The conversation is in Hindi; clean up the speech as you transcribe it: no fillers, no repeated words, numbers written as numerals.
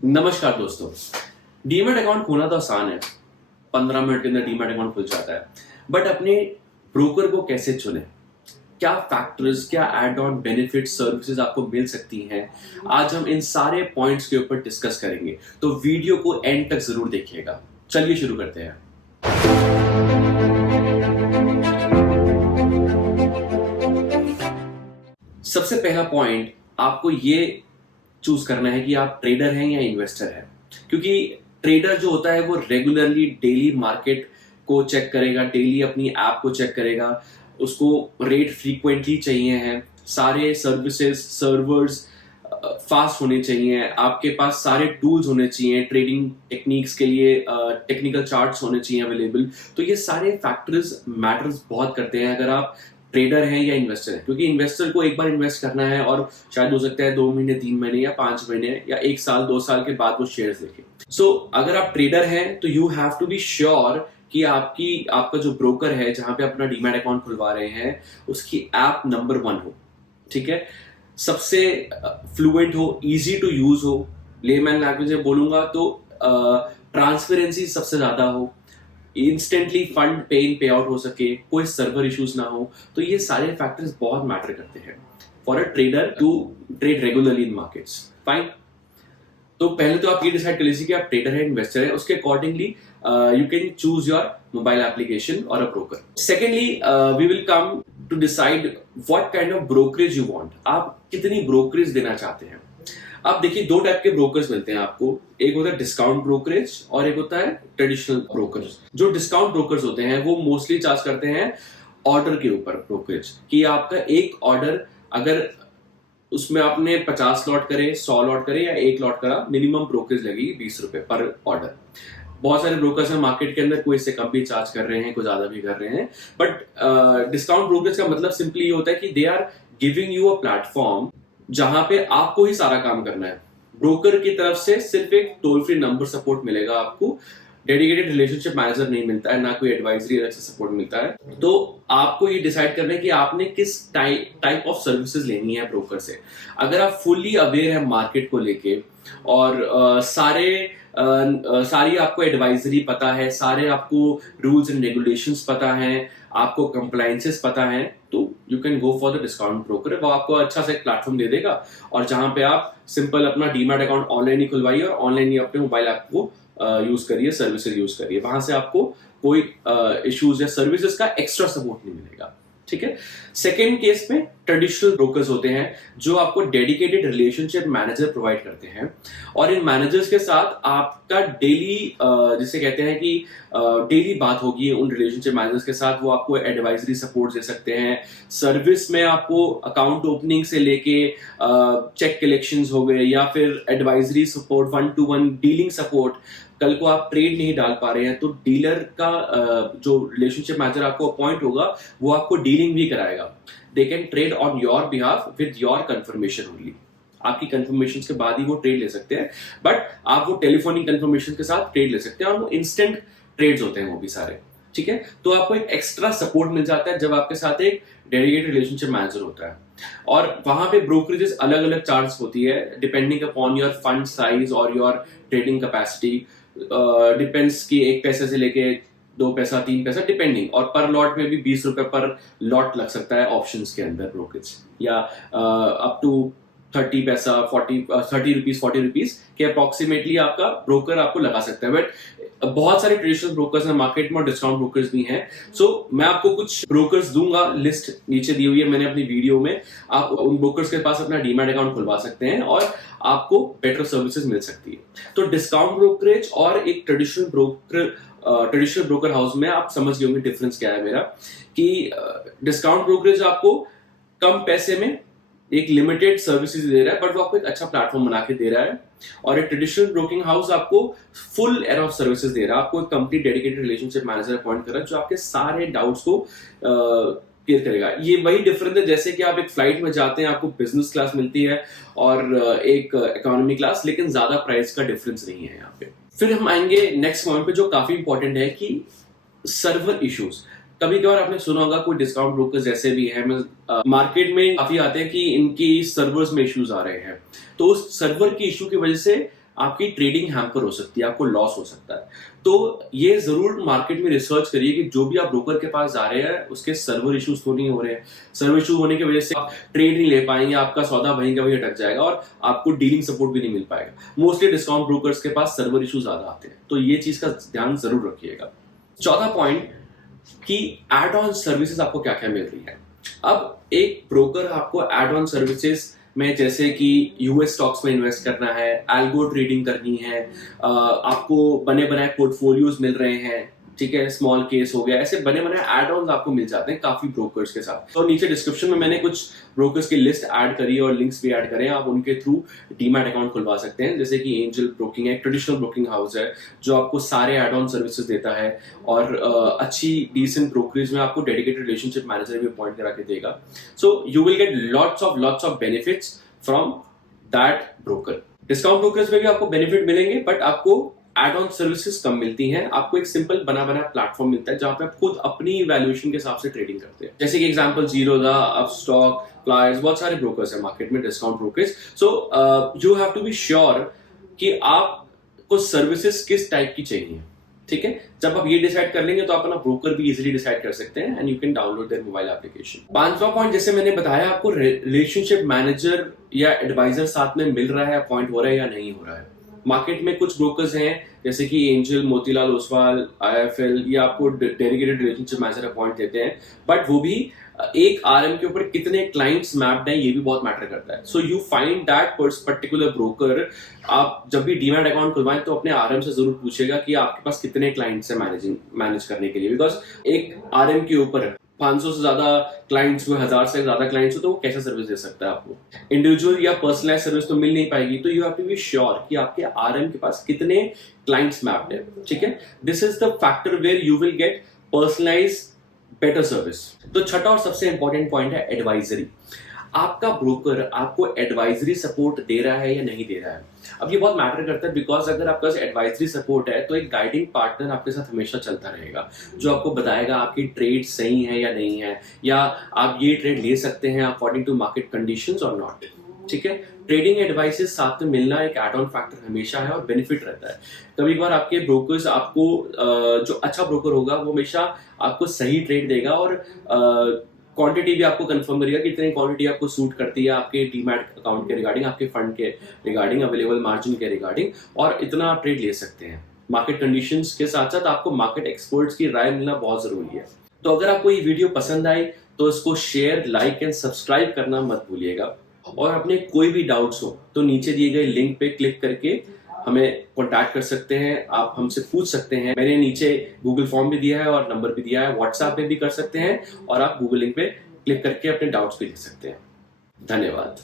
नमस्कार दोस्तों। डीमैट अकाउंट खोलना तो आसान है, 15 मिनट के अंदर डीमैट अकाउंट खुल जाता है। बट अपने ब्रोकर को कैसे चुने, क्या फैक्टर्स, क्या एड ऑन बेनिफिट सर्विसेज आपको मिल सकती हैं, आज हम इन सारे पॉइंट्स के ऊपर डिस्कस करेंगे। तो वीडियो को एंड तक जरूर देखिएगा। चलिए शुरू करते हैं। सबसे पहला पॉइंट आपको ये चूज करना है कि आप ट्रेडर हैं या इन्वेस्टर हैं, क्योंकि ट्रेडर जो होता है वो रेगुलरली डेली मार्केट को चेक करेगा, डेली अपनी ऐप को चेक करेगा, उसको रेट फ्रीक्वेंटली चाहिए हैं, सारे सर्विसेज सर्वर्स फास्ट होने चाहिए, आपके पास सारे टूल्स होने चाहिए, ट्रेडिंग टेक्निक्स के लिए टेक्निकल चार्ट्स होने चाहिए अवेलेबल। तो ये सारे फैक्टर्स मैटर्स बहुत करते हैं अगर आप ट्रेडर हैं या इन्वेस्टर है, क्योंकि इन्वेस्टर को एक बार इन्वेस्ट करना है और शायद हो सकता है 2 महीने 3 महीने या 5 महीने या 1 साल 2 साल के बाद वो शेयर्स देखे। सो अगर आप ट्रेडर हैं तो you have to be sure कि आपका जो ब्रोकर है जहां पे अपना डीमैट अकाउंट खुलवा रहे हैं उसकी ऐप नंबर 1 हो, ठीक है, सबसे फ्लुएंट हो, इजी टू यूज हो, लेमैन लैंग्वेज में बोलूंगा तो ट्रांसपेरेंसी सबसे ज्यादा हो, इंस्टेंटली फंड पे इन पे आउट हो सके, कोई सर्वर इश्यूज ना हो। तो ये सारे फैक्टर्स बहुत मैटर करते हैं for a trader to trade regularly in markets. Fine, तो पहले तो आप ये डिसाइड कर लीजिए कि आप ट्रेडर है इन्वेस्टर है, उसके accordingly you can choose your mobile application और a broker. Secondly we will come to decide what kind of brokerage you want, आप कितनी ब्रोकरेज देना चाहते हैं। अब देखिए 2 टाइप के ब्रोकर्स मिलते हैं आपको, एक होता है डिस्काउंट ब्रोकरेज और एक होता है ट्रेडिशनल ब्रोकर्स। जो डिस्काउंट ब्रोकर्स होते हैं वो मोस्टली चार्ज करते हैं ऑर्डर के ऊपर ब्रोकरेज, कि आपका एक ऑर्डर अगर उसमें आपने 50 लॉट करे, 100 लॉट करे या 1 लॉट करा, मिनिमम ब्रोकरेज लगेगी 20 रुपए पर ऑर्डर। बहुत सारे ब्रोकर्स हैं मार्केट के अंदर, कोई इससे कम भी चार्ज कर रहे हैं, कोई ज्यादा भी कर रहे हैं। बट डिस्काउंट ब्रोकरेज का मतलब सिंपली ये होता है कि they are giving you a platform जहां पे आपको ही सारा काम करना है। ब्रोकर की तरफ से सिर्फ एक टोल फ्री नंबर सपोर्ट मिलेगा आपको, डेडिकेटेड रिलेशनशिप मैनेजर नहीं मिलता है, ना कोई एडवाइजरी अलग से सपोर्ट मिलता है। तो आपको ये डिसाइड करना है कि आपने किस टाइप ऑफ सर्विसेज लेनी है ब्रोकर से। अगर आप फुल्ली अवेयर है मार्केट को लेके और सारी आपको एडवाइजरी पता है, सारे आपको रूल्स एंड रेगुलेशंस पता है, आपको कंप्लायंसेस पता है, तो you can go for the discount broker. वो आपको अच्छा सा एक प्लेटफॉर्म दे देगा और जहां पे आप सिंपल अपना डीमैट अकाउंट ऑनलाइन ही खुलवाइए और ऑनलाइन ही अपने मोबाइल ऐप को यूज करिए, सर्विसेज यूज करिए, वहां से आपको कोई इश्यूज या सर्विसेज का एक्स्ट्रा सपोर्ट नहीं मिलेगा, ठीक है। सेकेंड केस में ट्रेडिशनल ब्रोकर्स होते हैं जो आपको डेडिकेटेड रिलेशनशिप मैनेजर प्रोवाइड करते हैं और इन मैनेजर्स के साथ आपका डेली जिसे कहते हैं कि डेली बात होगी उन रिलेशनशिप मैनेजर्स के साथ। वो आपको एडवाइजरी सपोर्ट दे सकते हैं, सर्विस में आपको अकाउंट ओपनिंग से लेके चेक कलेक्शंस हो गए या फिर advisory support, 1-to-1 dealing support. कल को आप ट्रेड नहीं डाल पा रहे हैं तो डीलर का जो रिलेशनशिप मैनेजर आपको अपॉइंट होगा वो आपको डीलिंग भी कराएगा। They can trade on your behalf with your confirmation only, आपकी कंफर्मेशन के बाद ही वो ट्रेड ले सकते हैं। बट आप वो टेलीफोनिक कंफर्मेशन के साथ ट्रेड ले सकते हैं और वो इंस्टेंट ट्रेड्स होते हैं वो भी सारे, ठीक है। तो आपको एक एक्स्ट्रा सपोर्ट मिल जाता है जब आपके साथ एक डेडिकेटेड रिलेशनशिप मैनेजर होता है। और वहां पे ब्रोकरेजेस अलग अलग चार्ज होती है depending upon your fund size और योर ट्रेडिंग कैपेसिटी। डिपेंड्स कि 1 पैसे से लेके 2 पैसा 3 पैसा डिपेंडिंग, और पर लॉट में भी 20 रुपए पर लॉट लग सकता है ऑप्शंस के अंदर ब्रोकरेज, या अप टू 30 पैसा 30 रुपीज 40 रुपीज के अप्रोक्सीमेटली आपका ब्रोकर आपको लगा सकता है। बट बहुत सारे ट्रेडिशनल ब्रोकर्स हैं मार्केट में और डिस्काउंट ब्रोकर्स भी हैं। सो मैं आपको कुछ ब्रोकर्स दूंगा, लिस्ट नीचे दी हुई है मैंने अपनी वीडियो में। आप उन ब्रोकर्स के पास अपना डीमैट अकाउंट खुलवा सकते हैं और आपको बेटर सर्विसेज मिल सकती है। तो डिस्काउंट ब्रोकरेज और एक ट्रेडिशनल ब्रोकर हाउस में आप समझ गए होंगे डिफरेंस क्या है मेरा, कि डिस्काउंट ब्रोकरेज आपको कम पैसे में एक लिमिटेड सर्विसेज दे रहा है बट वो आपको एक अच्छा प्लेटफॉर्म बना के दे रहा है, और एक ट्रेडिशनल ब्रोकिंग हाउस आपको फुल एयर ऑफ सर्विसेज दे रहा है, आपको एक complete dedicated relationship manager appoint कर रहा है जो आपके सारे डाउट्स को क्लियर करेगा। ये वही डिफरेंस है जैसे कि आप एक फ्लाइट में जाते हैं, आपको बिजनेस क्लास मिलती है और एक इकोनॉमी क्लास, लेकिन ज्यादा प्राइस का डिफरेंस नहीं है यहाँ पे। फिर हम आएंगे नेक्स्ट पॉइंट पे जो काफी इंपॉर्टेंट है कि सर्वर इश्यूज। कभी कभार आपने सुना होगा कोई डिस्काउंट ब्रोकर जैसे भी है मार्केट में काफी आते हैं कि इनकी सर्वर्स में इश्यूज आ रहे हैं, तो उस सर्वर की इश्यू की वजह से आपकी ट्रेडिंग हैम्पर हो सकती है, आपको लॉस हो सकता है। तो ये जरूर मार्केट में रिसर्च करिए कि जो भी आप ब्रोकर के पास जा रहे हैं उसके सर्वर इश्यूज तो नहीं हो रहे हैं। सर्वर इशू होने की वजह से आप ट्रेड नहीं ले पाएंगे, आपका सौदा वहीं का वहीं अटक जाएगा और आपको डीलिंग सपोर्ट भी नहीं मिल पाएगा। मोस्टली डिस्काउंट ब्रोकर्स के पास सर्वर इशू ज्यादा आते हैं, तो ये चीज का ध्यान जरूर रखिएगा। चौथा पॉइंट कि एड ऑन सर्विसेज आपको क्या क्या मिल रही है। अब एक ब्रोकर आपको एड ऑन सर्विसेज में, जैसे कि यूएस स्टॉक्स में इन्वेस्ट करना है, एल्गो ट्रेडिंग करनी है, आपको बने बनाए पोर्टफोलियोज मिल रहे हैं, ठीक है, स्मॉल केस हो गया, ऐसे बने बनाए एड ऑन आपको मिल जाते हैं काफी ब्रोकर्स के साथ। तो नीचे डिस्क्रिप्शन में मैंने कुछ ब्रोकर्स की लिस्ट ऐड करी और लिंक्स भी ऐड करें, आप उनके थ्रू डीमैट अकाउंट खुलवा सकते हैं। जैसे कि एंजल ब्रोकिंग है, ट्रेडिशनल ब्रोकिंग हाउस है जो आपको सारे एड ऑन सर्विसेज देता है और अच्छी डिसेंट ब्रोकरेज में आपको डेडिकेटेड रिलेशनशिप मैनेजर भी अपॉइंट करा के देगा। So you will get lots of benefits from that broker. Discount brokers में भी आपको बेनिफिट मिलेंगे, बट आपको एड ऑन सर्विसेज कम मिलती हैं। आपको एक सिंपल बना प्लेटफॉर्म मिलता है जहां पे आप खुद अपनी वैल्यूएशन के हिसाब से ट्रेडिंग करते हैं। जैसे कि एग्जांपल जीरोधा, अपस्टॉक, फ्लायर्स, बहुत सारे ब्रोकर्स हैं मार्केट में, discount brokers. So you have to be sure कि आपको सर्विसेज किस टाइप की चाहिए, ठीक है। जब आप ये डिसाइड कर लेंगे तो आप अपना ब्रोकर भी इजीली डिसाइड कर सकते हैं and you can download there mobile application. पांचवा पॉइंट, जैसे मैंने बताया, आपको रिलेशनशिप मैनेजर या एडवाइजर साथ में मिल रहा है, अपॉइंट हो रहा है या नहीं हो रहा है। मार्केट में कुछ ब्रोकर्स हैं जैसे कि एंजल, मोतीलाल ओसवाल, आईएफएल, ये आपको डेडिकेटेड रिलेशनशिप मैनेजर अपॉइंट देते हैं, बट वो भी एक आरएम के ऊपर कितने क्लाइंट्स मैप्ड हैं ये भी बहुत मैटर करता है। So you find that particular broker. आप जब भी डीमैट अकाउंट खुलवाएं तो अपने आरएम से जरूर पूछेगा कि आपके पास कितने क्लाइंट्स हैं मैनेज करने के लिए, बिकॉज एक आरएम के ऊपर 500 से ज्यादा क्लाइंट्स हो, 1000 से ज्यादा क्लाइंट्स हो, तो वो कैसा सर्विस दे सकता है आपको। इंडिविजुअल या पर्सनलाइज सर्विस तो मिल नहीं पाएगी, तो you have to be sure कि आपके आरएम के पास कितने क्लाइंट्स मैप्ड है, ठीक है। This is the factor where you will get personalise better service. तो छठा और सबसे इंपॉर्टेंट पॉइंट है एडवाइजरी। आपका ब्रोकर आपको एडवाइजरी सपोर्ट दे रहा है या नहीं दे रहा है। अब ये बहुत मैटर करता है, बिकॉज अगर आपके पास एडवाइजरी सपोर्ट है तो एक गाइडिंग पार्टनर आपके साथ हमेशा चलता रहेगा जो आपको बताएगा आपकी ट्रेड सही है या नहीं है, या आप ये ट्रेड ले सकते हैं अकॉर्डिंग टू मार्केट कंडीशंस और नॉट, ठीक है। ट्रेडिंग एडवाइसेस साथ में मिलना एक एड ऑन फैक्टर हमेशा है और बेनिफिट रहता है। कभी बार आपके ब्रोकर्स आपको जो अच्छा ब्रोकर होगा वो हमेशा आपको सही ट्रेड देगा और क्वांटिटी भी आपको कंफर्म करेगा कि इतनी क्वांटिटी आपको सूट करती है आपके डीमैट अकाउंट के रिगार्डिंग, आपके फंड के रिगार्डिंग, अवेलेबल मार्जिन के रिगार्डिंग, और इतना आप ट्रेड ले सकते हैं। मार्केट कंडीशंस के साथ साथ आपको मार्केट एक्सपर्ट्स की राय मिलना बहुत जरूरी है। तो अगर आपको ये वीडियो पसंद आई तो इसको शेयर, लाइक एंड सब्सक्राइब करना मत भूलिएगा, और अपने कोई भी डाउट्स हो तो नीचे दिए गए लिंक पे क्लिक करके हमें कॉन्टैक्ट कर सकते हैं, आप हमसे पूछ सकते हैं। मैंने नीचे गूगल फॉर्म भी दिया है और नंबर भी दिया है, व्हाट्सएप पे भी कर सकते हैं, और आप गूगल लिंक पे क्लिक करके अपने डाउट्स भी लिख सकते हैं। धन्यवाद।